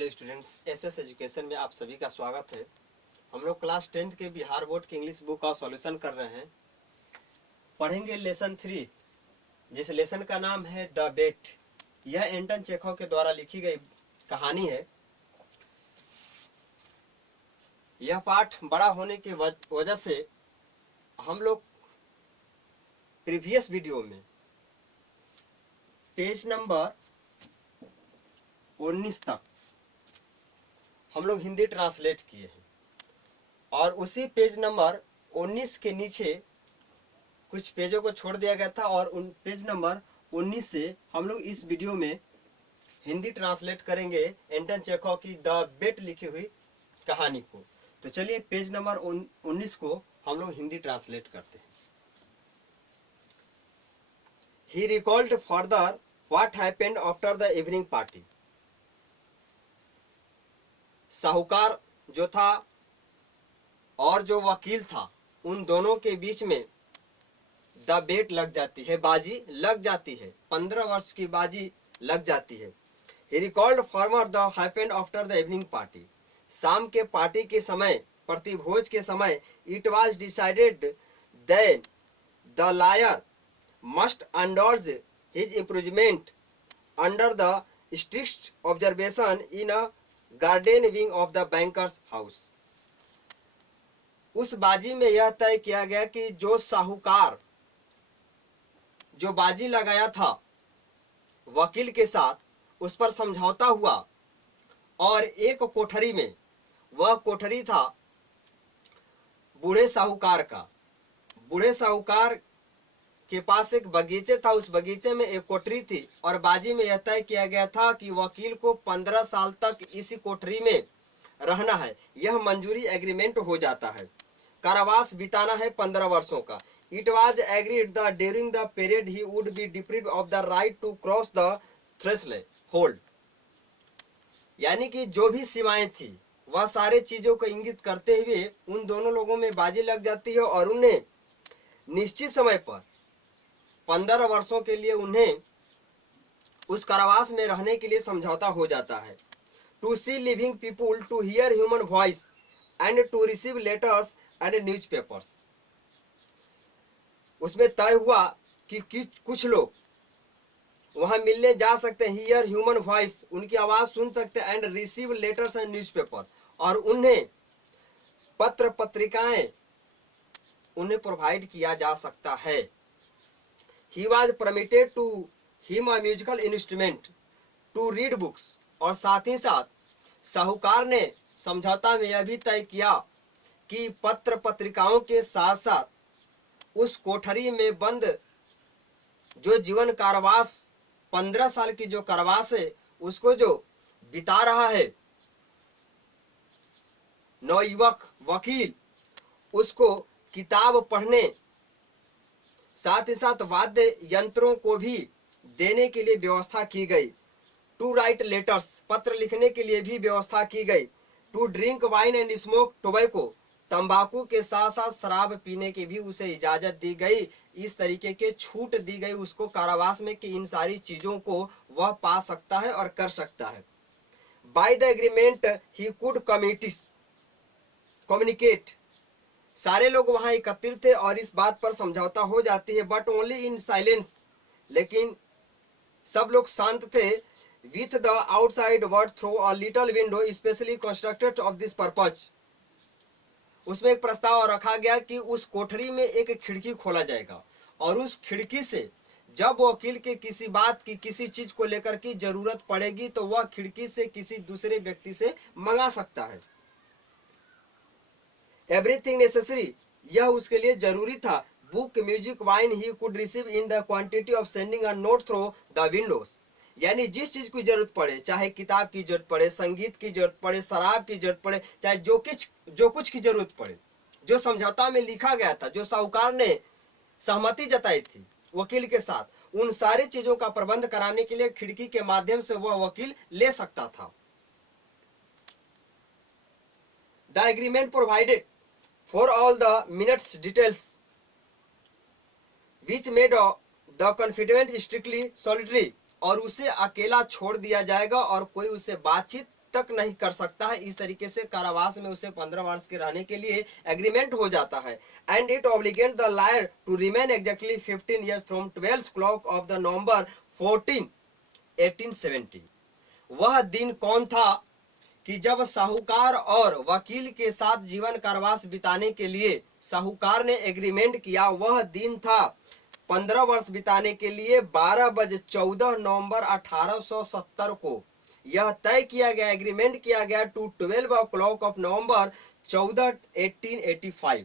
Hello students, SS education में आप सभी का स्वागत है। हम लोग क्लास 10th के बिहार बोर्ड की इंग्लिश बुक का सॉल्यूशन कर रहे हैं। पढ़ेंगे लेसन 3, जिस लेसन का नाम है द बेट। यह एंटन चेखव के द्वारा लिखी गई कहानी है। यह पाठ बड़ा होने की वजह से हम लोग प्रीवियस वीडियो में पेज नंबर 19 तक हम लोग हिंदी ट्रांसलेट किए हैं और उसी पेज नंबर 19 के नीचे कुछ पेजों को छोड़ दिया गया था और उन पेज नंबर 19 से हम लोग इस वीडियो में हिंदी ट्रांसलेट करेंगे एंटन चेखव की द बेट लिखी हुई कहानी को। तो चलिए पेज नंबर 19 को हम लोग हिंदी ट्रांसलेट करते हैं। He recalled further what happened after the evening party. साहूकार जो था और जो वकील था, उन दोनों के बीच में द बेट लग जाती है, बाजी लग जाती है। 15 वर्ष की बाजी लग जाती है। He recalled further the happened after the evening party. शाम के पार्टी के समय, प्रतिभोज के समय, it was decided that the liar must indulge his imprisonment under the strict observation in a garden wing of the banker's house. उस बाजी में यह तय किया गया कि जो साहूकार जो बाजी लगाया था वकील के साथ, उस पर समझौता हुआ और एक कोठरी में, वह कोठरी था बूढ़े साहूकार का। बूढ़े साहूकार के पास एक बगीचे था, उस बगीचे में एक कोठरी थी और बाजी में यह तय किया गया था कि वकील को 15 साल तक इसी कोठरी में रहना है। यह मंजूरी एग्रीमेंट हो जाता है। कारावास बिताना है 15 वर्षों का। It was agreed that during the period he would be deprived of the right to cross the threshold. यानी कि जो भी सीमाएं थी वह सारे चीजों को इंगित करते हुए उन दोनों लोगों में बाजी लग जाती है और उन्हें निश्चित समय पर 15 वर्षों के लिए उन्हें उस कारावास में रहने के लिए समझौता हो जाता है। To see living people, to hear human voice and to receive letters and newspapers. उसमें तय हुआ कि कुछ लोग वहां मिलने जा सकते हैं, हियर ह्यूमन वॉइस, उनकी आवाज सुन सकते हैं, and receive letters and newspaper, और उन्हें पत्र पत्रिकाएं उन्हें प्रोवाइड किया जा सकता है। He was permitted to him a musical instrument to read books, और साथ ही साथ साहूकार ने समझौता में यह भी तय किया कि पत्र पत्रिकाओं के साथ साथ उस कोठरी में बंद जो जीवन कारावास 15 साल की जो कारावास है उसको जो बिता रहा है नौयुवक वकील, उसको किताब पढ़ने, साथ ही साथ वाद्य यंत्रों को भी देने के लिए व्यवस्था की गई। टू राइट लेटर्स, पत्र लिखने के लिए भी व्यवस्था की गई। To drink wine and smoke tobacco, तंबाकू के साथ साथ शराब पीने की भी उसे इजाजत दी गई। इस तरीके के छूट दी गई उसको कारावास में कि इन सारी चीजों को वह पा सकता है और कर सकता है। By the agreement he could communicate, सारे लोग वहां एकत्रित थे और इस बात पर समझौता हो जाती है, बट ओनली इन साइलेंस, लेकिन सब लोग शांत थे। With the outside world through a little window specially constructed of this purpose. उसमें एक प्रस्ताव रखा गया कि उस कोठरी में एक खिड़की खोला जाएगा और उस खिड़की से जब वकील के किसी बात की, किसी चीज को लेकर की जरूरत पड़ेगी तो वह खिड़की से किसी दूसरे व्यक्ति से मंगा सकता है। एवरीथिंग नेसेसरी, यह उसके लिए जरूरी था। Book, music, wine he could receive in the quantity of sending a note through the Windows. यानी जिस चीज की जरूरत पड़े, चाहे किताब की जरूरत पड़े, संगीत की जरूरत पड़े, शराब की जरूरत पड़े, चाहे जो कुछ की जरूरत पड़े, जो समझौता में लिखा गया था, जो साहूकार ने सहमति जताई थी वकील के साथ, उन सारी चीजों का प्रबंध कराने के लिए खिड़की के माध्यम से वह वकील ले सकता था। The agreement provided for all the minutes details which made the confidant strictly solitary, और उसे अकेला छोड़ दिया जाएगा और कोई उससे बातचीत तक नहीं कर सकता है। इस तरीके से कारावास में उसे 15 वर्ष के रहने के लिए एग्रीमेंट हो जाता है। And it obligate the lawyer to remain exactly 15 years from 12 clock of the November 14 1870। वह दिन कौन था कि जब साहूकार और वकील के साथ जीवन कारावास बिताने के लिए साहूकार ने एग्रीमेंट किया। वह दिन था 15 वर्ष बिताने के लिए 12 बजे 14 नवंबर 1870 को यह तय किया गया, एग्रीमेंट किया गया टू 12 o'clock ऑफ नवंबर 14 1885,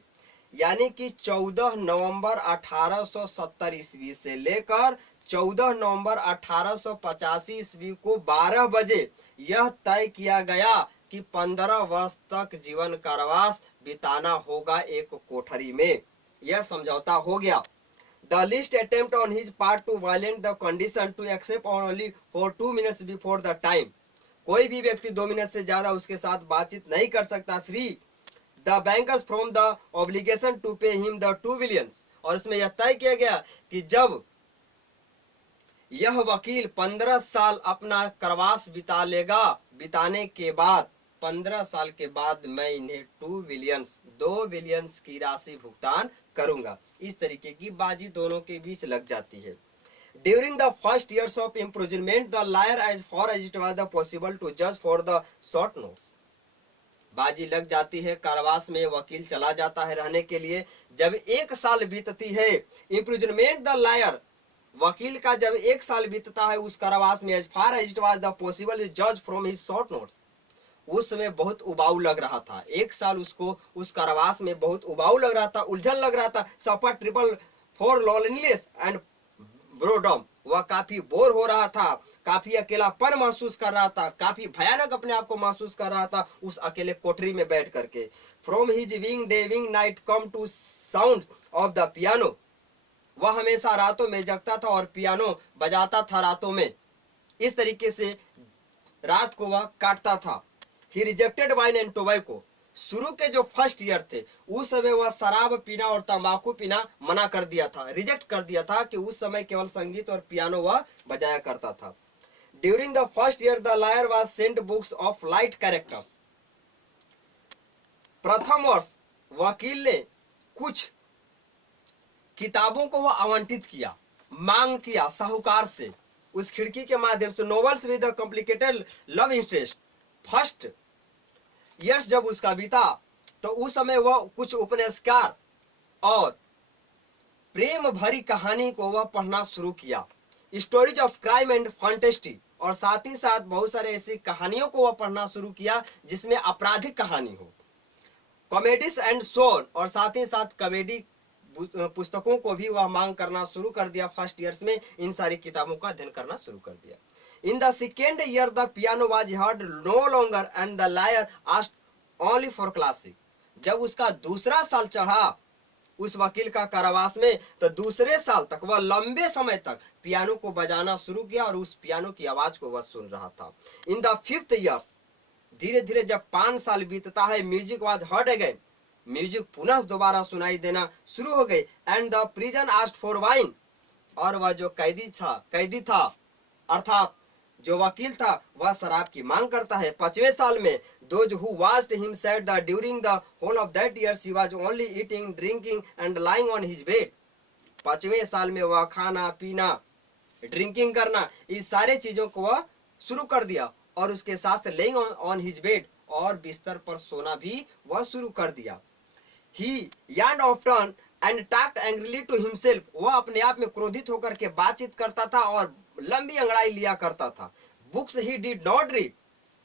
यानी कि 14 नवंबर 1870 ईस्वी से लेकर 14 नवंबर 1885 ईस्वी को 12 बजे यह तय किया गया कि 15 वर्ष तक जीवन कारावास बिताना होगा एक कोठरी में। यह समझौता हो गया। The least attempt on his part to violate the condition to accept only for 2 minutes before the time। कोई भी व्यक्ति 2 मिनट से ज्यादा उसके साथ बातचीत नहीं कर सकता। Free the bankers from the obligation to pay him the 2 billions। और उसमें यह तय किया गया कि जब यह वकील 15 साल अपना कारावास बिता लेगा, बिताने के बाद 15 साल के बाद मैं इन्हें 2 बिलियंस की राशि भुगतान करूंगा। इस तरीके की बाजी दोनों के बीच लग जाती है। During the first years of imprisonment the lawyer as far as it was the possible to जज फॉर द शॉर्ट नोट्स। बाजी लग जाती है, कारावास में वकील चला जाता है रहने के लिए। जब 1 साल बीतती है इम्प्रिजनमेंट द लायर, वकील का जब 1 साल बीतता है उस कारावास में, as far as it was the possible जज फ्रॉम हिज शॉर्ट नोट्स, उस समय बहुत उबाऊ लग रहा था। 1 साल उसको उस कारावास में बहुत उबाऊ लग रहा था, उलझन लग रहा था। सफर ट्रिपल फॉर लॉनलीनेस एंड ब्रोडम, वह काफी बोर हो रहा था, काफी अकेलापन महसूस कर रहा था, काफी भयानक अपने आप को महसूस कर रहा था उस अकेले कोठरी में बैठ करके। From his wing day wing night come to sound of the piano, वह हमेशा रातों में जगता था और पियानो बजाता था रातों में। इस तरीके से रात को वह काटता था। ही रिजेक्टेड वाइन एंड टोबैको, शुरू के जो फर्स्ट ईयर थे उस समय वह शराब पीना और तंबाकू पीना मना कर दिया था, रिजेक्ट कर दिया था कि उस समय केवल संगीत और पियानो वह बजाया करता था। During the first year the lawyer was sent books of light characters. प्रथम वर्ष वकील ने कुछ किताबों को वह आवंटित किया, मांग किया साहूकार से उस खिड़की के माध्यम से। Novels with complicated love interest. First years जब उसका बीता तो उस समय वह कुछ उपन्यासकार और प्रेम भरी कहानी को वह पढ़ना शुरू किया। Stories of crime and fantasy, और साथ ही साथ बहुत सारे ऐसी कहानियों को वह पढ़ना शुरू किया जिसमें आपराधिक कहानी हो। कॉमेडीज एंड सोन, और साथ ही साथ कॉमेडी पुस्तकों को भी वह मांग करना शुरू कर दिया। फर्स्ट ईयर्स में इन सारी किताबों का अध्ययन करना शुरू कर दिया। In the second year the piano was heard no longer and the liar asked only for classic। जब उसका दूसरा साल चढ़ा उस वकील का कारावास में तो दूसरे साल तक वह लंबे समय तक पियानो को बजाना शुरू किया और उस पियानो की आवाज को वह सुन रहा था। इन द 5th years, धीरे धीरे जब 5 साल बीतता है, music was heard again, music पुनः दोबारा सुनाई देना शुरू हो गई। And the prison asked for wine, और वह जो कैदी था अर्थात जो वकील था वह शराब की मांग करता है। 5वें साल में those who watched him said that during the whole of that year he was only eating, drinking and lying on his bed। 5वें साल में वह खाना पीना, ड्रिंकिंग करना, इस सारे चीजों को वह शुरू कर दिया और उसके साथ लेइंग ऑन हिज बेड, और बिस्तर पर सोना भी वह शुरू कर दिया। He yawned often and talked angrily to himself, वह अपने आप में क्रोधित होकर के बातचीत करता था और लंबी अंगड़ाई लिया करता था। Books he did not read,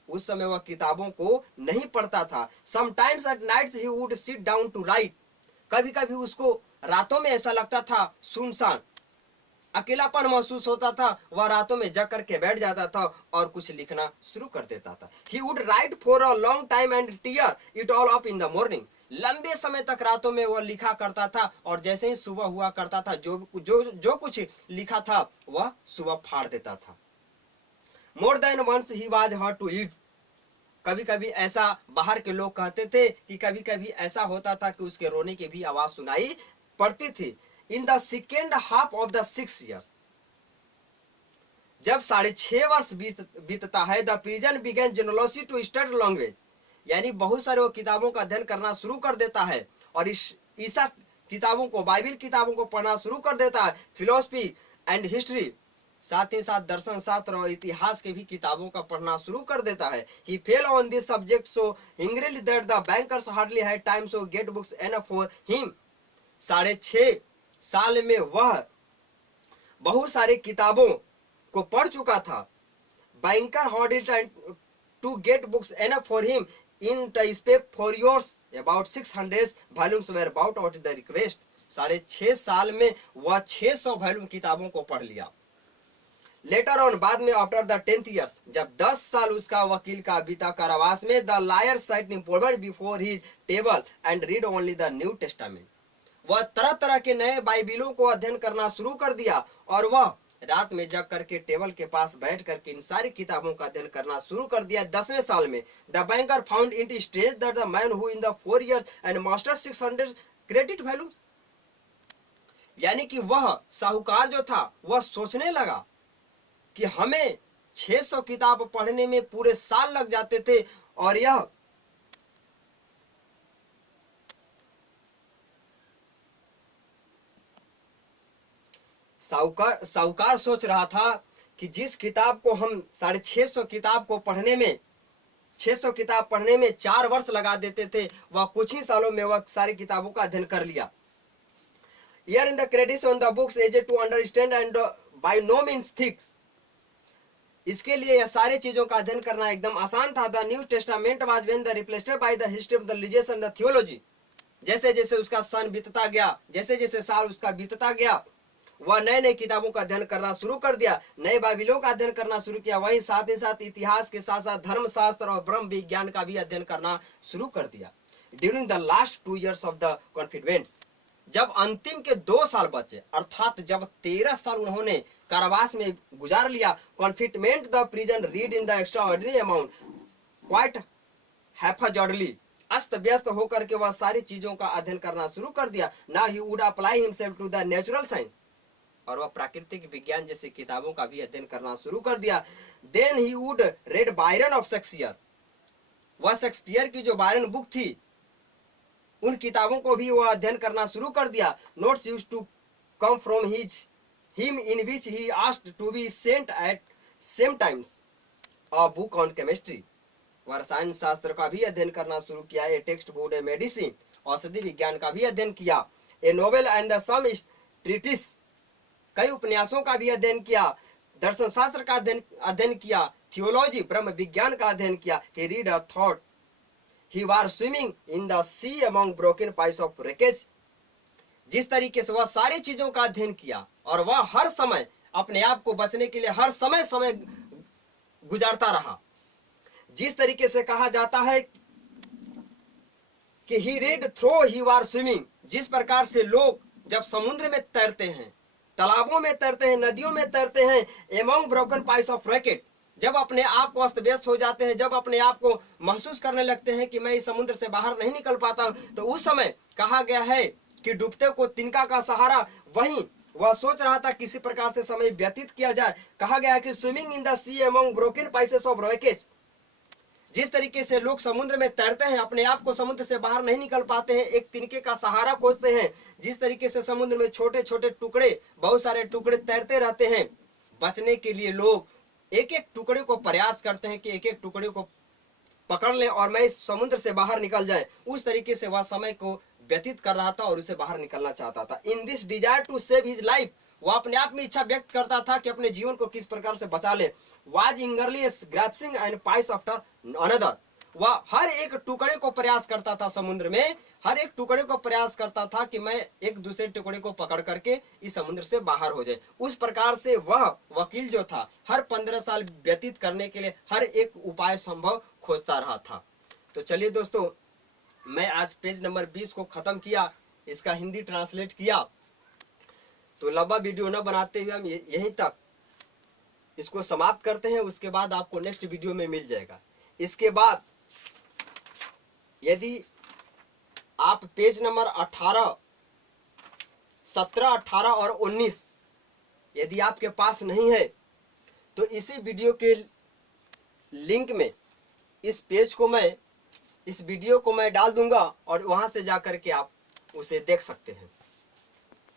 उस समय वह किताबों को नहीं पढ़ता था। Sometimes at nights he would sit down to write, कभी कभी उसको रातों में ऐसा लगता था, सुनसान अकेलापन महसूस होता था, वह रातों में जग करके बैठ जाता था और कुछ लिखना शुरू कर देता था। He would write for a long time and tear it all up in the morning, लंबे समय तक रातों में वह लिखा करता था और जैसे ही सुबह हुआ करता था जो कुछ लिखा था वह सुबह फाड़ देता था। More than once he was heard to eat, कभी कभी ऐसा बाहर के लोग कहते थे कि कभी कभी ऐसा होता था कि उसके रोने की भी आवाज सुनाई पड़ती थी। In the second half of the 6 years, जब 6.5 वर्ष बीतता है, the prison began zealously to study language, यानी बहुत सारे वो किताबों का अध्ययन करना शुरू कर देता है और इस ईसा किताबों को, बाइबल किताबों को पढ़ना शुरू कर देता है, फिलोसफी एंड हिस्ट्री, साथ ही साथ दर्शन शास्त्र और इतिहास के भी किताबों का पढ़ना शुरू कर देता है। He fell on this subject so hungrily that the bankers hardly had time so get books enough for him. 6.5 साल में वह बहुत सारे किताबों को पढ़ चुका था। Banker hardly time to get books enough for him in the space four years about 600 volumes were about out the request. 6.5 साल में वह 600 वॉल्यूम किताबों को पढ़ लिया। लेटर ऑन, बाद में आफ्टर द 10th ईयर्स, जब 10 साल उसका वकील का बीता कारावास में, the lawyer sat forward before his table and read only the New Testament. वह तरह तरह के नए बाइबिलों को अध्ययन करना शुरू कर दिया और वह रात में जग करके टेबल के पास बैठ करके इन सारी किताबों का अध्ययन करना शुरू कर दिया। 10वें साल में the banker found it stage that the man who in the 4 years and master 600 credit values, यानी कि वह साहूकार जो था वह सोचने लगा कि हमें 600 किताब पढ़ने में पूरे साल लग जाते थे और यह साहूकार सोच रहा था कि जिस किताब को हम 650 किताब को पढ़ने में 600 किताब पढ़ने में 4 वर्ष लगा देते थे, वह कुछ ही सालों में वह सारी किताबों का अध्ययन कर लिया। Here in the credits on the books easy to understand and by no means thick, इसके लिए यह सारी चीजों का अध्ययन करना एकदम आसान था। The New testament was when the replaced by the history of the religious and the theology. जैसे जैसे उसका सन बीतता गया, जैसे जैसे साल उसका बीतता गया, वह नए नए किताबों का अध्ययन करना शुरू कर दिया, नए बाइबिलों का अध्ययन करना शुरू किया। वहीं साथ ही साथ इतिहास के साथ साथ धर्मशास्त्र और ब्रह्म विज्ञान का भी अध्ययन करना शुरू कर दिया। During the last 2 years of the confidence, जब अंतिम के 2 साल बचे, अर्थात जब 13 साल उन्होंने कारावास में गुजार लिया, confinement the prison read in the extraordinary amount quite haphazardly, अस्त व्यस्त होकर के वह सारी चीजों का अध्ययन करना शुरू कर दिया। Now he would apply himself to the natural science, और वह प्राकृतिक विज्ञान जैसे किताबों का भी अध्ययन करना शुरू कर दिया। Then he would read Byron of Shakespeare, वह शेक्सपियर की जो बायरन बुक थी उन किताबों को भी वह अध्ययन करना शुरू कर दिया। Notes used to come from him in which he asked to be sent at same times a book on chemistry, वह रसायन शास्त्र का भी अध्ययन करना शुरू किया। A text book, a medicine, औषधि विज्ञान का भी अध्ययन किया। A novel and the some treatise, कई उपन्यासों का भी अध्ययन किया। दर्शन शास्त्र का अध्ययन किया। थियोलॉजी, ब्रह्म विज्ञान का अध्ययन किया। He read a thought he were swimming in the sea among broken pieces of wreckage, जिस तरीके से वह सारी चीजों का अध्ययन किया और वह हर समय अपने आप को बचने के लिए हर समय गुजारता रहा। जिस तरीके से कहा जाता है कि ही red throw he were swimming, जिस प्रकार से लोग जब समुद्र में तैरते हैं, तालाबों में तैरते हैं, नदियों में तैरते हैं, among broken pieces of racket, जब अपने आप को अस्त व्यस्त हो जाते हैं, जब अपने आप को महसूस करने लगते हैं कि मैं इस समुद्र से बाहर नहीं निकल पाता, तो उस समय कहा गया है कि डूबते को तिनका का सहारा। वहीं वह सोच रहा था किसी प्रकार से समय व्यतीत किया जाए। कहा गया है कि swimming in the sea among broken pieces of wreckage, जिस तरीके से लोग समुद्र में तैरते हैं, अपने आप को समुद्र से बाहर नहीं निकल पाते हैं, एक तिनके का सहारा खोजते हैं, जिस तरीके से समुद्र में छोटे छोटे टुकड़े, बहुत सारे टुकड़े तैरते रहते हैं, बचने के लिए लोग एक एक टुकड़े को प्रयास करते हैं कि एक एक टुकड़े को पकड़ लें और मैं इस समुद्र से बाहर निकल जाए। उस तरीके से वह समय को व्यतीत कर रहा था और उसे बाहर निकलना चाहता था। In this desire to save his life, वह अपने आप में इच्छा व्यक्त करता था कि अपने जीवन को किस प्रकार से बचा ले। वाज इंगरली grasping and pieces after another, वह हर एक टुकड़े को प्रयास करता था, समुद्र में हर एक टुकड़े को प्रयास करता था कि मैं एक दूसरे टुकड़े को पकड़ करके इस समुद्र से बाहर हो जाए। उस प्रकार से वह वकील जो था हर 15 साल व्यतीत करने के लिए हर एक उपाय संभव खोजता रहा था। तो चलिए दोस्तों, मैं आज पेज नंबर 20 को खत्म किया, इसका हिंदी ट्रांसलेट किया। तो लंबा वीडियो न बनाते हुए हम यहीं तक इसको समाप्त करते हैं, उसके बाद आपको नेक्स्ट वीडियो में मिल जाएगा। इसके बाद यदि आप पेज नंबर 18, 17, 18 और 19 यदि आपके पास नहीं है तो इसी वीडियो के लिंक में इस वीडियो को मैं डाल दूंगा और वहां से जाकर के आप उसे देख सकते हैं।